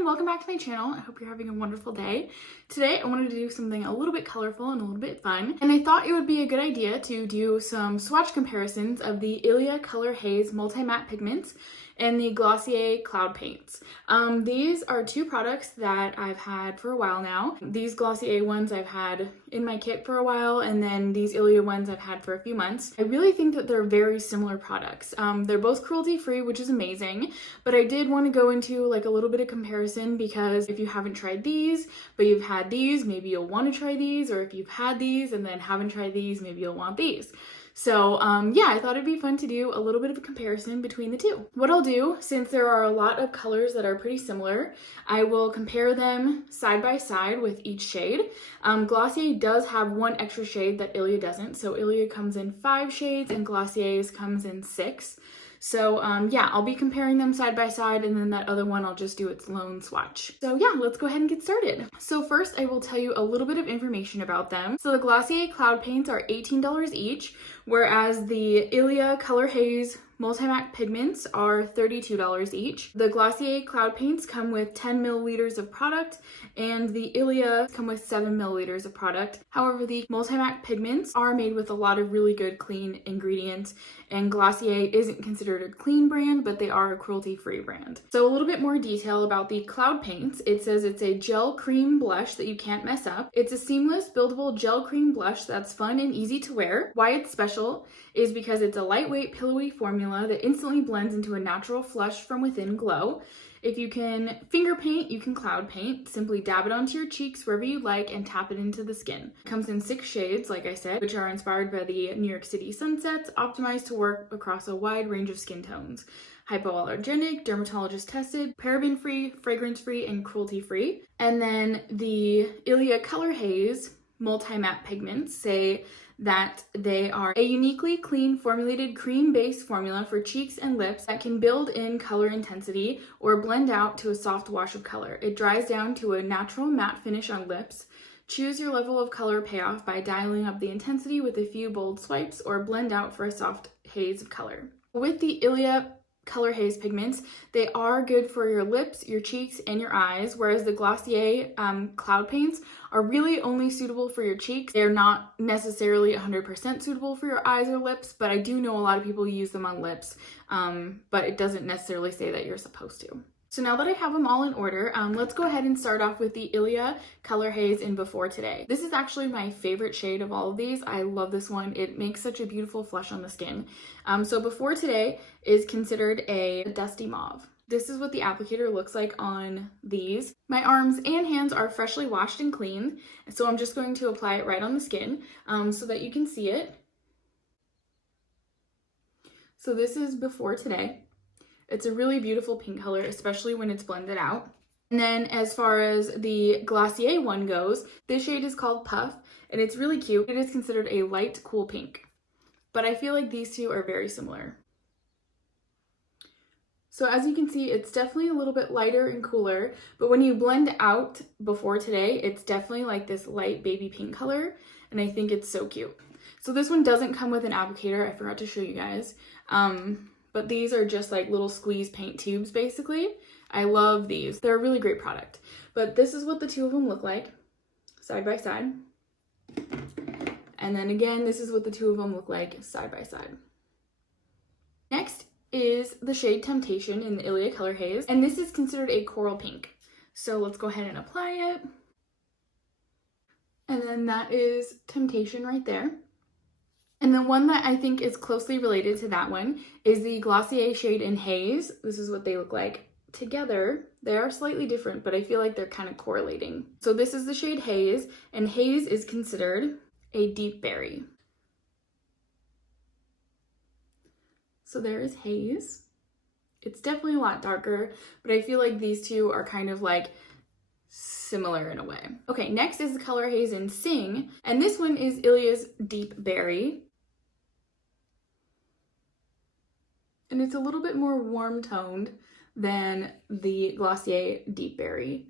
everyone, welcome back to my channel. I hope you're having a wonderful day. Today I wanted to do something a little bit colorful and a little bit fun, and I thought it would be a good idea to do some swatch comparisons of the Ilia Color Haze Multi-Matte Pigments and the Glossier Cloud Paints. These are two products that I've had for a while now. These Glossier ones I've had in my kit for a while, and then these Ilia ones I've had for a few months. I really think that they're very similar products. They're both cruelty-free, which is amazing, but I did want to go into like a little bit of comparison because if you haven't tried these, but you've had these, maybe you'll want to try these, or if you've had these and then haven't tried these, maybe you'll want these. So yeah, I thought it'd be fun to do a little bit of a comparison between the two. What I'll do, since there are a lot of colors that are pretty similar, I will compare them side by side with each shade. Glossier does have one extra shade that Ilia doesn't. So Ilia comes in 5 shades and Glossier's comes in 6. So yeah, I'll be comparing them side by side, and then that other one I'll just do its lone swatch. So yeah, let's go ahead and get started. So first I will tell you a little bit of information about them. So the Glossier Cloud Paints are $18 each, whereas the Ilia Color Haze Multi-Matte Pigments are $32 each. The Glossier Cloud Paints come with 10 milliliters of product, and the Ilia come with 7 milliliters of product. However, the Multi-Matte Pigments are made with a lot of really good clean ingredients, and Glossier isn't considered a clean brand, but they are a cruelty-free brand. So a little bit more detail about the Cloud Paints. It says it's a gel cream blush that you can't mess up. It's a seamless, buildable gel cream blush that's fun and easy to wear. Why it's special is because it's a lightweight, pillowy formula that instantly blends into a natural flush from within glow. If you can finger paint, you can cloud paint. Simply dab it onto your cheeks wherever you like and tap it into the skin. It comes in 6 shades, like I said, which are inspired by the New York City sunsets, optimized to work across a wide range of skin tones. Hypoallergenic, dermatologist tested, paraben-free, fragrance-free, and cruelty-free. And then the Ilia Color Haze Multi-Matte Pigments say that they are a uniquely clean formulated cream-based formula for cheeks and lips that can build in color intensity or blend out to a soft wash of color. It dries down to a natural matte finish on lips. Choose your level of color payoff by dialing up the intensity with a few bold swipes, or blend out for a soft haze of color. With the Ilia Color Haze pigments, they are good for your lips, your cheeks, and your eyes, whereas the Glossier Cloud Paints are really only suitable for your cheeks. They're not necessarily 100% suitable for your eyes or lips, but I do know a lot of people use them on lips, but it doesn't necessarily say that you're supposed to. So now that I have them all in order, let's go ahead and start off with the Ilia Color Haze in Before Today. This is actually my favorite shade of all of these. I love this one. It makes such a beautiful flush on the skin. So Before Today is considered a dusty mauve. This is what the applicator looks like on these. My arms and hands are freshly washed and clean, so I'm just going to apply it right on the skin so that you can see it. So this is Before Today. It's a really beautiful pink color, especially when it's blended out. And then as far as the Glossier one goes, this shade is called Puff, and it's really cute. It is considered a light, cool pink, but I feel like these two are very similar. So as you can see, it's definitely a little bit lighter and cooler, but when you blend out Before Today, it's definitely like this light baby pink color, and I think it's so cute. So this one doesn't come with an applicator. I forgot to show you guys. But these are just like little squeeze paint tubes, basically. I love these. They're a really great product. But this is what the two of them look like, side by side. And then again, this is what the two of them look like, side by side. Next is the shade Temptation in the Ilia Color Haze. And this is considered a coral pink. So let's go ahead and apply it. And then that is Temptation right there. And the one that I think is closely related to that one is the Glossier shade in Haze. This is what they look like together. They are slightly different, but I feel like they're kind of correlating. So this is the shade Haze, and Haze is considered a deep berry. So there is Haze. It's definitely a lot darker, but I feel like these two are kind of like similar in a way. Okay, next is the Color Haze in Sing, and this one is Ilia's Deep Berry. And it's a little bit more warm toned than the Glossier Deep Berry,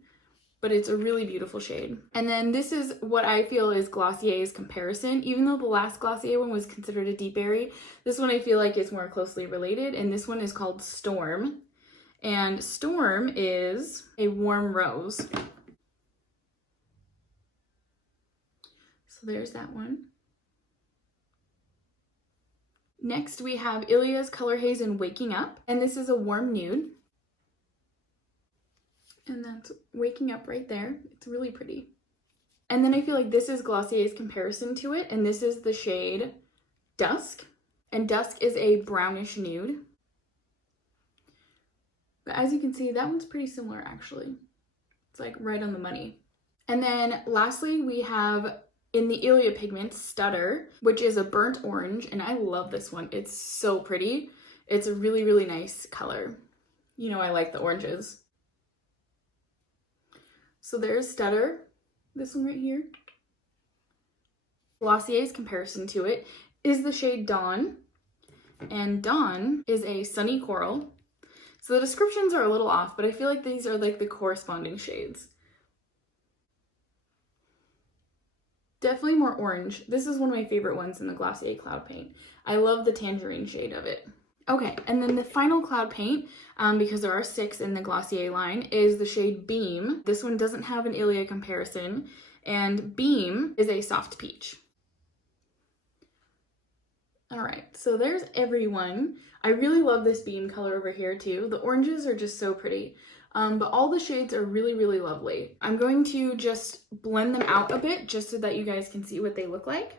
but it's a really beautiful shade. And then this is what I feel is Glossier's comparison. Even though the last Glossier one was considered a deep berry, this one I feel like is more closely related, and this one is called Storm. And Storm is a warm rose. So there's that one. Next we have Ilia's Color Haze in Waking Up, and this is a warm nude. And that's Waking Up right there. It's really pretty. And then I feel like this is Glossier's comparison to it, and this is the shade Dusk. And Dusk is a brownish nude. But as you can see, that one's pretty similar actually. It's like right on the money. And then lastly, we have in the Ilia Pigments, Stutter, which is a burnt orange, and I love this one. It's so pretty. It's a really, really nice color. You know I like the oranges. So there's Stutter, this one right here. Glossier's comparison to it is the shade Dawn, and Dawn is a sunny coral. So the descriptions are a little off, but I feel like these are like the corresponding shades. Definitely more orange. This is one of my favorite ones in the Glossier Cloud Paint. I love the tangerine shade of it. Okay, and then the final cloud paint, because there are 6 in the Glossier line, is the shade Beam. This one doesn't have an Ilia comparison, and Beam is a soft peach. All right, so there's everyone. I really love this Beam color over here too. The oranges are just so pretty, but all the shades are really, really lovely. I'm going to just blend them out a bit just so that you guys can see what they look like.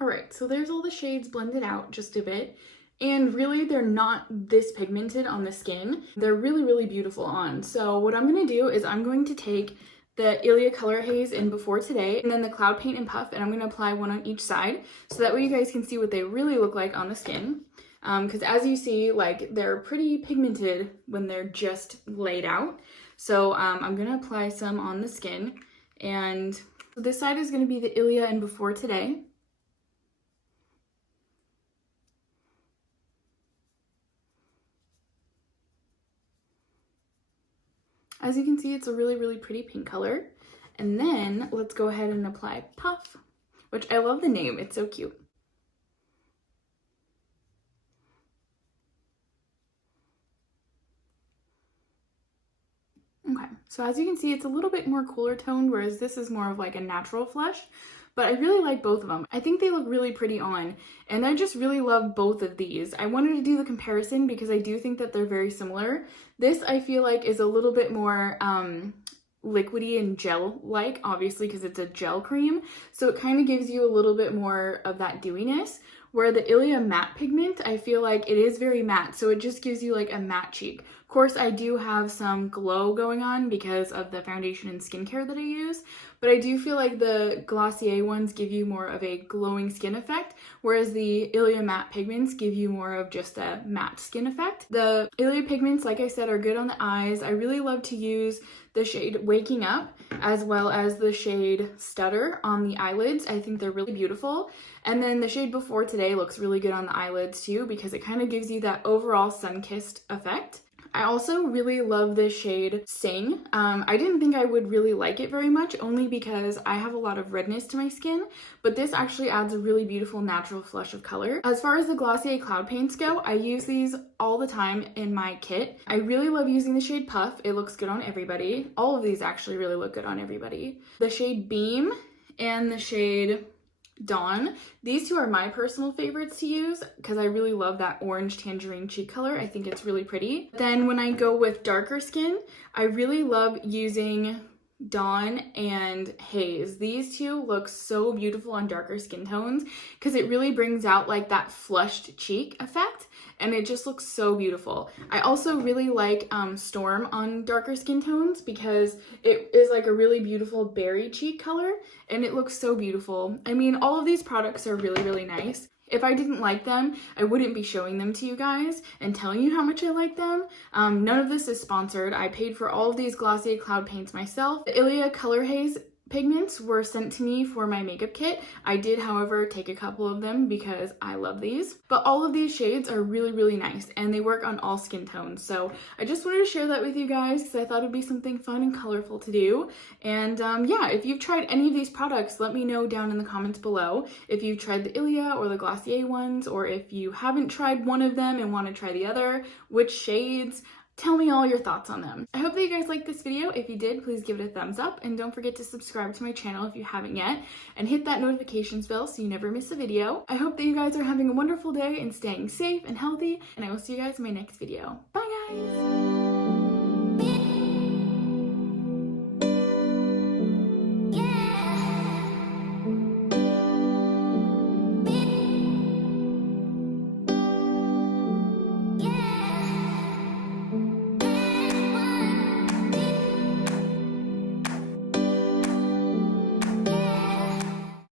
All right, so there's all the shades blended out just a bit, and really they're not this pigmented on the skin. They're really, really beautiful on. So what I'm gonna do is I'm going to take the Ilia Color Haze in Before Today, and then the Cloud Paint and Puff, and I'm gonna apply one on each side, so that way you guys can see what they really look like on the skin. Because as you see, like, they're pretty pigmented when they're just laid out. So I'm gonna apply some on the skin, and this side is gonna be the Ilia in Before Today. As you can see, it's a really, really pretty pink color. And then let's go ahead and apply Puff, which I love the name. It's so cute. Okay, so as you can see, it's a little bit more cooler toned, whereas this is more of like a natural flush. But I really like both of them. I think they look really pretty on, and I just really love both of these. I wanted to do the comparison because I do think that they're very similar. This I feel like is a little bit more liquidy and gel-like, obviously because it's a gel cream, so it kind of gives you a little bit more of that dewiness, where the Ilia matte pigment, I feel like it is very matte, so it just gives you like a matte cheek. Of course, I do have some glow going on because of the foundation and skincare that I use, but I do feel like the Glossier ones give you more of a glowing skin effect, whereas the Ilia matte pigments give you more of just a matte skin effect. The Ilia pigments, like I said, are good on the eyes. I really love to use the shade Waking Up as well as the shade Stutter on the eyelids. I think they're really beautiful. And then the shade Before Today looks really good on the eyelids too, because it kind of gives you that overall sun-kissed effect. I also really love this shade Sing. I didn't think I would really like it very much, only because I have a lot of redness to my skin, but this actually adds a really beautiful natural flush of color. As far as the Glossier Cloud Paints go, I use these all the time in my kit. I really love using the shade Puff. It looks good on everybody. All of these actually really look good on everybody. The shade Beam and the shade Dawn. These two are my personal favorites to use because I really love that orange tangerine cheek color. I think it's really pretty. Then when I go with darker skin, I really love using Dawn and Haze. These two look so beautiful on darker skin tones because it really brings out like that flushed cheek effect, and it just looks so beautiful. I also really like Storm on darker skin tones because it is like a really beautiful berry cheek color, and it looks so beautiful. I mean, all of these products are really, really nice. If I didn't like them, I wouldn't be showing them to you guys and telling you how much I like them. None of this is sponsored. I paid for all of these Glossier Cloud Paints myself. The Ilia Color Haze pigments were sent to me for my makeup kit. I did, however, take a couple of them because I love these. But all of these shades are really, really nice and they work on all skin tones. So I just wanted to share that with you guys because I thought it'd be something fun and colorful to do. And yeah, if you've tried any of these products, let me know down in the comments below. If you've tried the Ilia or the Glossier ones, or if you haven't tried one of them and want to try the other, which shades. Tell me all your thoughts on them. I hope that you guys liked this video. If you did, please give it a thumbs up and don't forget to subscribe to my channel if you haven't yet and hit that notifications bell so you never miss a video. I hope that you guys are having a wonderful day and staying safe and healthy, and I will see you guys in my next video. Bye guys!